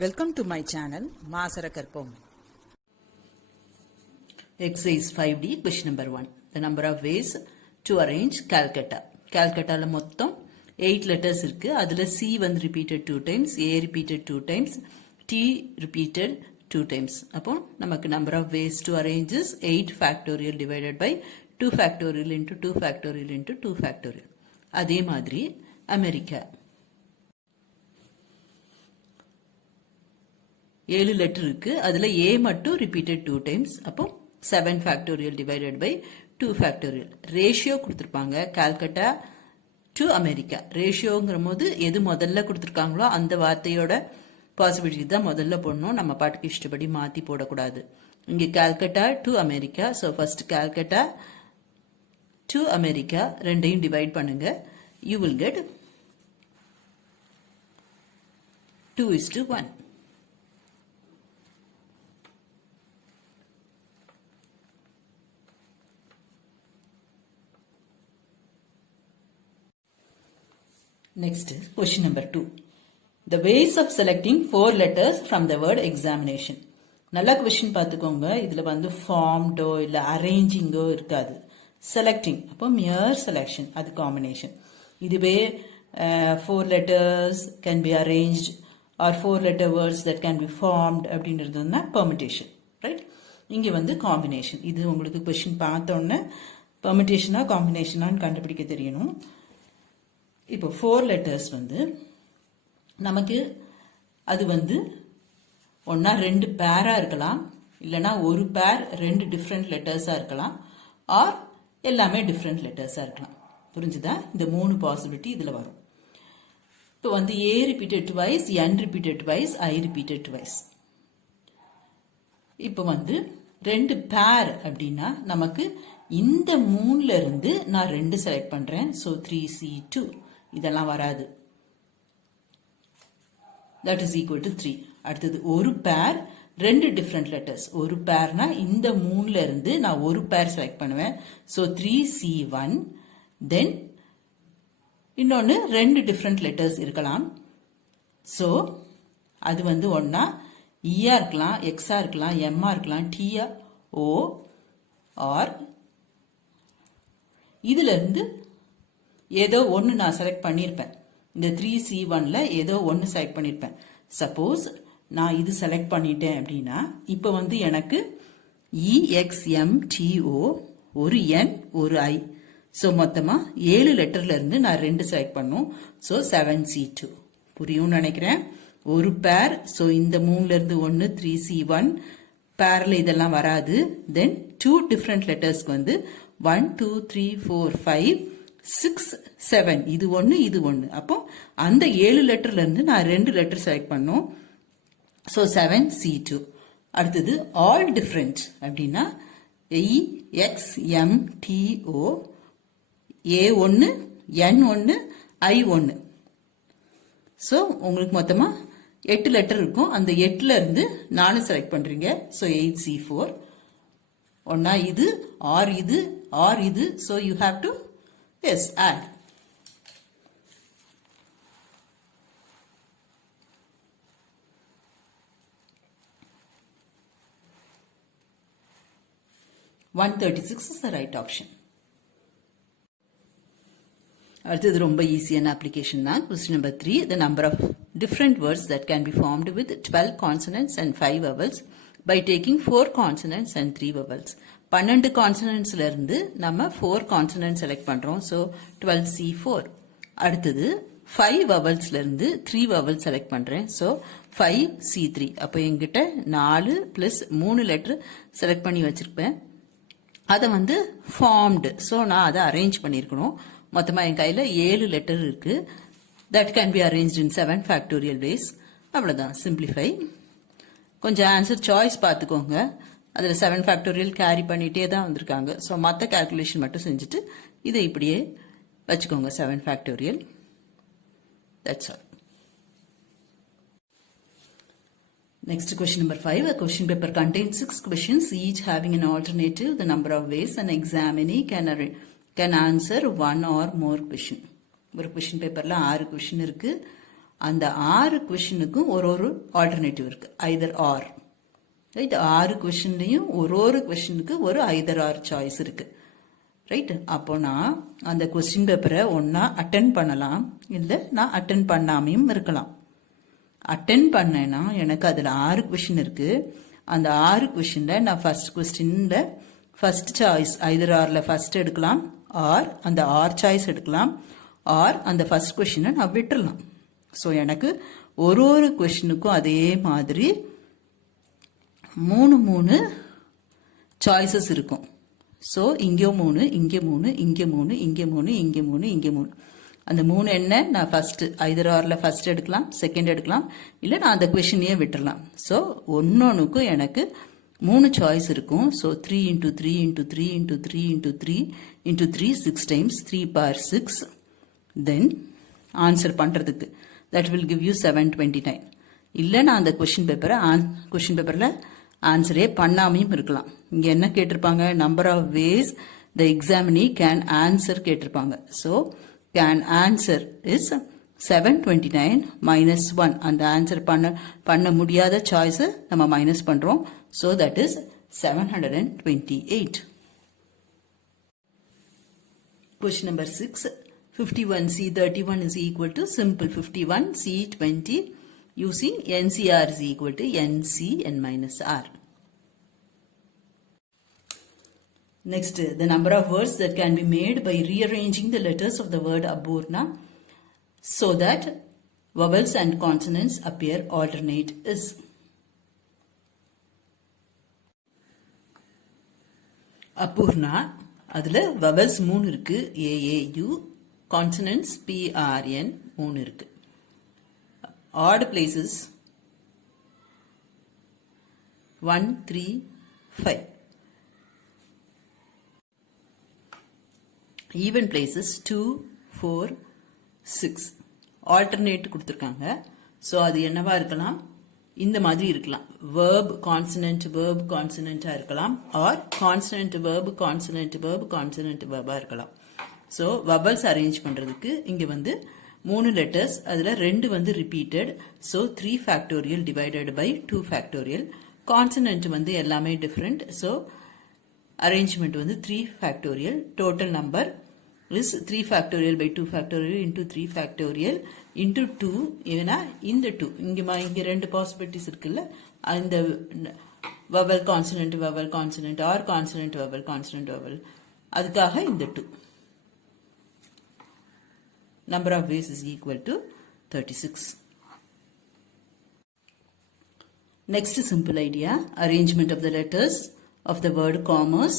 Welcome to my channel, Masara Karpom. Exercise 5D, question number 1. The number of ways to arrange Calcutta. Calcutta la mottham 8 letters irukku. Adula C வந்து repeated 2 times, A repeated 2 times, T repeated 2 times. அப்போ நமக்கு number of ways to arrange is 8 factorial divided by 2 factorial into 2 factorial into 2 factorial. அதே மாதிரி America 7 letter இருக்கு. அதுல A மட்டும் repeated 2 times. அப்போ 7 factorial divided by 2 factorial. Ratio கொடுத்திருப்பாங்க Calcutta to America. ரேஷியோங்கிற போது எது முதல்ல கொடுத்திருக்காங்களோ அந்த வார்த்தையோட பாசிபிலிட்டி தான் முதல்ல போடணும். நம்ம பாட்டுக்கு இஷ்டப்படி மாத்தி போடக்கூடாது. இங்க Calcutta to America. So first Calcutta to America ரெண்டையும் டிவைட் பண்ணுங்க. You will get 2:1. Next, question number 2. The ways of selecting 4 letters from the word examination. நல்ல question பார்த்துக்கோங்க. இதுல வந்து ஃபார்ம்டோ இல்ல அரேஞ்சிங்கோ இருக்காது. செலக்டிங் அப்போ mere selection அது காம்பினேஷன். இதுவே 4 letters can be arranged or 4 letter words that can be formed அப்படின்றதுன்னா permutation, right? இங்க வந்து காம்பினேஷன். இது உங்களுக்கு question பார்த்தோன்னே permutationா காம்பினேஷனான்னு கண்டுபிடிக்க தெரியணும். இப்போ 4 லெட்டர்ஸ் வந்து நமக்கு அது வந்து ஒன்னா 2 பேரா இருக்கலாம், இல்லனா ஒரு பேர் 2 டிஃபரெண்ட் லெட்டர்ஸா இருக்கலாம், ஆர் எல்லாமே டிஃபரெண்ட் லெட்டர்ஸா இருக்கலாம். புரிஞ்சுதா? இந்த 3 பாசிபிலிட்டி இதுல வரும். இப்போ வந்து A repeated twice, N repeated twice, I repeated twice. இப்போ வந்து 2 பேர் அப்படின்னா நமக்கு இந்த 3ல இருந்து நான் 2 செலக்ட் பண்றேன். ஸோ 3C2 இதெல்லாம் வராது. that is equal to 3. அடுத்தது ஒரு பேர் 2 டிஃபரெண்ட் லெட்டர்ஸ். ஒரு பேர்னா இந்த 3ல இருந்து நான் ஒரு பேர் செலக்ட் பண்ணுவேன். So 3C1. தென் இன்னொன்னு 2 டிஃபரெண்ட் லெட்டர்ஸ் இருக்கலாம். ஸோ அது வந்து ஒன்னா ஈயா இருக்கலாம், எக்ஸா இருக்கலாம், எம்மா இருக்கலாம், டீயா, ஓ, ஆர் இதுல இருந்து ஏதோ ஒன்று நான் செலக்ட் பண்ணியிருப்பேன். இந்த 3C1ல ஏதோ ஒன்று செலக்ட் பண்ணியிருப்பேன். சப்போஸ் நான் இது செலக்ட் பண்ணிட்டேன் அப்படின்னா இப்போ வந்து எனக்கு EXMTO ஒரு N ஒரு I. ஸோ மொத்தமாக 7 லெட்டர்ல இருந்து நான் 2 செலக்ட் பண்ணும். ஸோ 7C2 புரியும்னு நினைக்கிறேன். ஒரு பேர். ஸோ இந்த 3ல இருந்து 1 3C1 பேர்ல இதெல்லாம் வராது. தென் 2 டிஃப்ரெண்ட் லெட்டர்ஸ்க்கு வந்து 1 2 3 4 5 6 7 இது ஒன்று இது ஒன்று. அப்போ அந்த 7 லெட்டர்ல இருந்து நான் 2 லெட்டர் செலக்ட் பண்ணோம். So 7C2. அடுத்தது ஆல் டிஃப்ரெண்ட் அப்படின்னா EXMTO A1 N1 I1. So உங்களுக்கு மொத்தமா 8 லெட்டர் இருக்கும். அந்த 8ல இருந்து 4 செலக்ட் பண்றீங்க. So 8C4. ஒன்னா இது ஆர் இது ஆர் இது. So you have to yes add. (136) is the right option. அடுத்தது ரொம்ப ஈஸியான அப்ளிகேஷன் தான். Question number 3. The number of different words that can be formed with 12 consonants and 5 vowels by taking 4 consonants and 3 vowels. 12 கான்சனன்ட்ஸ்ல இருந்து நம்ம 4 consonant select பண்றோம். So 12C4. அடுத்தது 5 வவல்ஸ்ல இருந்து 3 vowel select பண்றேன். So 5C3. அப்போ என்கிட்ட 4 பிளஸ் 3 லெட்டர் செலக்ட் பண்ணி வச்சிருப்பேன். அதை வந்து ஃபார்ம்டு. ஸோ நான் அதை அரேஞ்ச் பண்ணியிருக்கணும். மொத்தமாக என் கையில் 7 லெட்டர் இருக்கு. That can be arrange in 7 factorial ways. அவ்வளோதான், சிம்பிளிஃபை. கொஞ்சம் ஆன்சர் சாய்ஸ் பார்த்துக்கோங்க. அதில் 7 ஃபேக்டோரியல் கேரி பண்ணிட்டே தான் வந்திருக்காங்க. ஸோ மற்ற கால்குலேஷன் மட்டும் செஞ்சுட்டு இதை இப்படியே வச்சுக்கோங்க. 7 factorial. That's all. Next, question number 5. A question paper contains 6 questions, each having an alternative. The number of ways an examinee can answer one or more question. ஒரு question paperல 6 question இருக்கு. அந்த 6 கொஷினுக்கும் ஒரு ஆல்டர்னேட்டிவ் இருக்கு, ஐதர் ஆர். ரைட், 6 கொஷின்லையும் ஒரு கொஷினுக்கு ஒரு Hyder R choice இருக்கு. Right, அப்போ நான் அந்த கொஸ்டின் பேப்பரை ஒன்னா அட்டென்ட் பண்ணலாம், இல்லை நான் அட்டென்ட் பண்ணாமையும் இருக்கலாம். அட்டென்ட் பண்ணேன்னா எனக்கு அதில் 6 கொஷின் இருக்கு. அந்த 6 கொஷின்ல நான் ஃபர்ஸ்ட் கொஸ்டின்ல ஃபர்ஸ்ட் சாய்ஸ் ஐதர் ஆர்ல ஃபர்ஸ்ட் எடுக்கலாம், ஆர் அந்த ஆர் சாய்ஸ் எடுக்கலாம், ஆர் அந்த ஃபர்ஸ்ட் கொஸ்டினை நான் விட்டுடலாம். ஸோ எனக்கு ஒரு கொஸ்டினுக்கும் அதே மாதிரி 3 சாய்ஸஸ் இருக்கும். ஸோ இங்கே 3, இங்கே 3, இங்கே 3, இங்கே 3, இங்கே 3, இங்கே 3. அந்த 3 என்ன, நான் ஃபர்ஸ்ட் ஐதர் ஆர்ல ஃபர்ஸ்ட் எடுக்கலாம், செகண்ட் எடுக்கலாம், இல்லை நான் அந்த கொஷினையே விட்டுடலாம். ஸோ ஒன்னொன்னுக்கும் எனக்கு 3 சாய்ஸ் இருக்கும். So 3 into 3 into 3 into 3 into 3 into 3 6 times 3 power 6. தென் ஆன்சர் பண்ணுறதுக்கு that will give you 729. இல்லை நான் அந்த கொஷின் பேப்பரில் ஆன்சரே பண்ணாமையும் இருக்கலாம். இங்கே என்ன கேட்டிருப்பாங்க, number of ways the examinee can answer கேட்டிருப்பாங்க. So can answer is 729 minus 1. அந்த ஆன்சர் பண்ண முடியாத சாய்ஸை நம்ம மைனஸ் பண்ணுறோம். So that is 728. Question number 6. 51C31 is equal to simple 51C20 using NCR is equal to NCN minus R. Next, the number of words that can be made by rearranging the letters of the word Apurna so that vowels and consonants appear alternate is. Apurna, அதில் vowels 3 இருக்கு, AAU, consonants PRN 3 இருக்கு. Odd places 1, 3, 5. Even places 2, 4, 6. Alternate கொடுத்திருக்காங்க. So அது என்னவா இருக்கலாம், இந்த மாதிரி இருக்கலாம். verb consonant verb consonant இருக்கலாம், or consonant verb consonant verb consonant verb இருக்கலாம். ஸோ vowels அரேஞ்ச் பண்றதுக்கு இங்க வந்து 3 letters, அதுல 2 வந்து repeated. So 3 factorial divided by 2 factorial. consonant வந்து எல்லாமே different. ஸோ arrangement வந்து 3 factorial. total number is 3 factorial by 2 factorial into 3 factorial into 2. ஏன்னா இந்த 2 இங்க 2 possibilities இருக்குல்ல, இந்த vowel consonant vowel consonant or consonant vowel consonant vowel, அதுக்காக இந்த 2. Number of ways is equal to 36. Next simple idea, arrangement of the letters of the word commerce.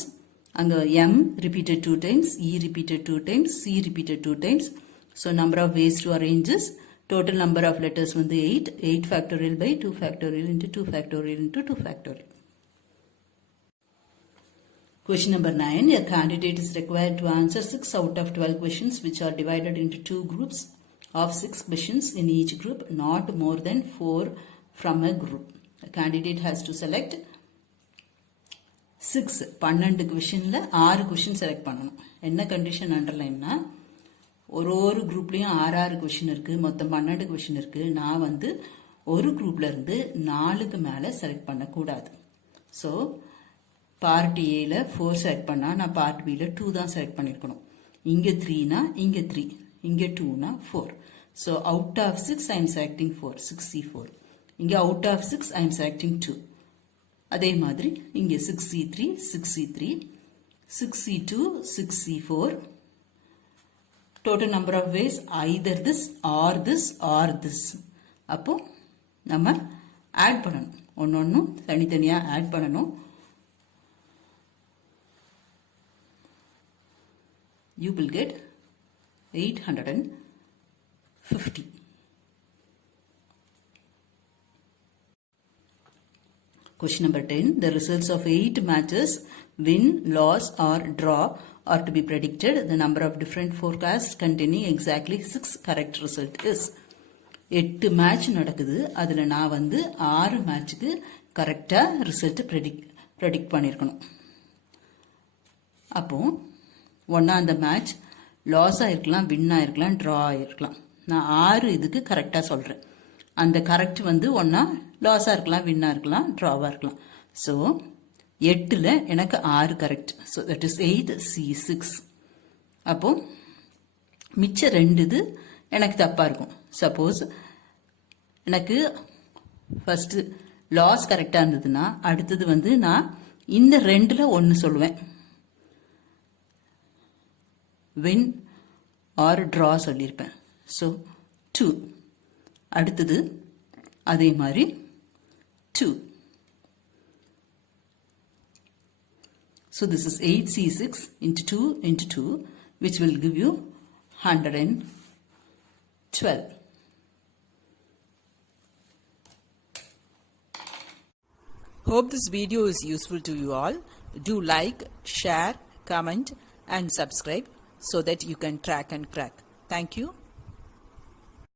அங்க M repeated 2 times, E repeated 2 times, C repeated 2 times. So number of ways to arrange this. Total number of letters வந்து 8. 8 factorial by 2 factorial into 2 factorial into 2 factorial. Question number 9. A candidate is required to answer 6 out of 12 questions which are divided into 2 groups of 6 questions in each group, not more than 4 from a group. A candidate has to select 12 கொஷின்ல 6 question select பண்ணணும். என்ன condition அண்டர்லைன்னா, ஒரு குரூப்லயும் 6 question இருக்கு, மொத்தம் 12 question இருக்கு. நான் வந்து ஒரு குரூப்ல இருந்து 4க்கு மேல செலக்ட் பண்ணக்கூடாது. ஸோ பார்ட் ஏல 4 செலக்ட் பண்ணா நான் பார்ட் பில 2 தான் செலக்ட் பண்ணிருக்கணும். இங்க 3னா இங்க 3, இங்க 2னா 4. So out of 6 I am selecting 4, 6C4. இங்க out of 6 I am selecting 2. அதே மாதிரி இங்க 6C3, 6C3, 6C2, 6C4. Total number of ways either this or this or this. அப்போ நம்ம ஆட் பண்ணணும், ஒன்னொன்னும் தனித்தனியா ஆட் பண்ணணும். You will get 850. Question number 10. The results of 8 matches, win, loss or draw, are to be predicted. The number of different forecasts containing exactly 6 correct result is. 8 match நடக்குது, அதுல நான் வந்து 6 மேட்சுக்கு கரெக்டா ரிசல்ட் ப்ரெடிக்ட் பண்ணிருக்கணும். அப்போ ஒன்னா அந்த மேட்ச் லாஸ் ஆயிருக்கலாம், வின் ஆயிருக்கலாம், டிரா ஆயிருக்கலாம். நான் 6 இதுக்கு கரெக்டாக சொல்கிறேன். அந்த கரெக்ட் வந்து ஒன்றா லாஸாக இருக்கலாம், வின்னாக இருக்கலாம், ட்ராவாக இருக்கலாம். ஸோ 8ல் எனக்கு 6 correct. So that is 8C6. அப்போ மிச்சம் 2 இது எனக்கு தப்பாக இருக்கும். சப்போஸ் எனக்கு ஃபஸ்ட்டு லாஸ் கரெக்டாக இருந்ததுன்னா அடுத்தது வந்து நான் இந்த 2ல் 1 சொல்லுவேன். வின் ஆர் ட்ரா சொல்லியிருப்பேன். ஸோ 2. அடுத்தது அதே மாதிரி 2. So this is 8C6 into 2 into 2, which will give you 112. Hope this video is useful to you all. Do like, share, comment and subscribe so that you can track and crack. Thank you.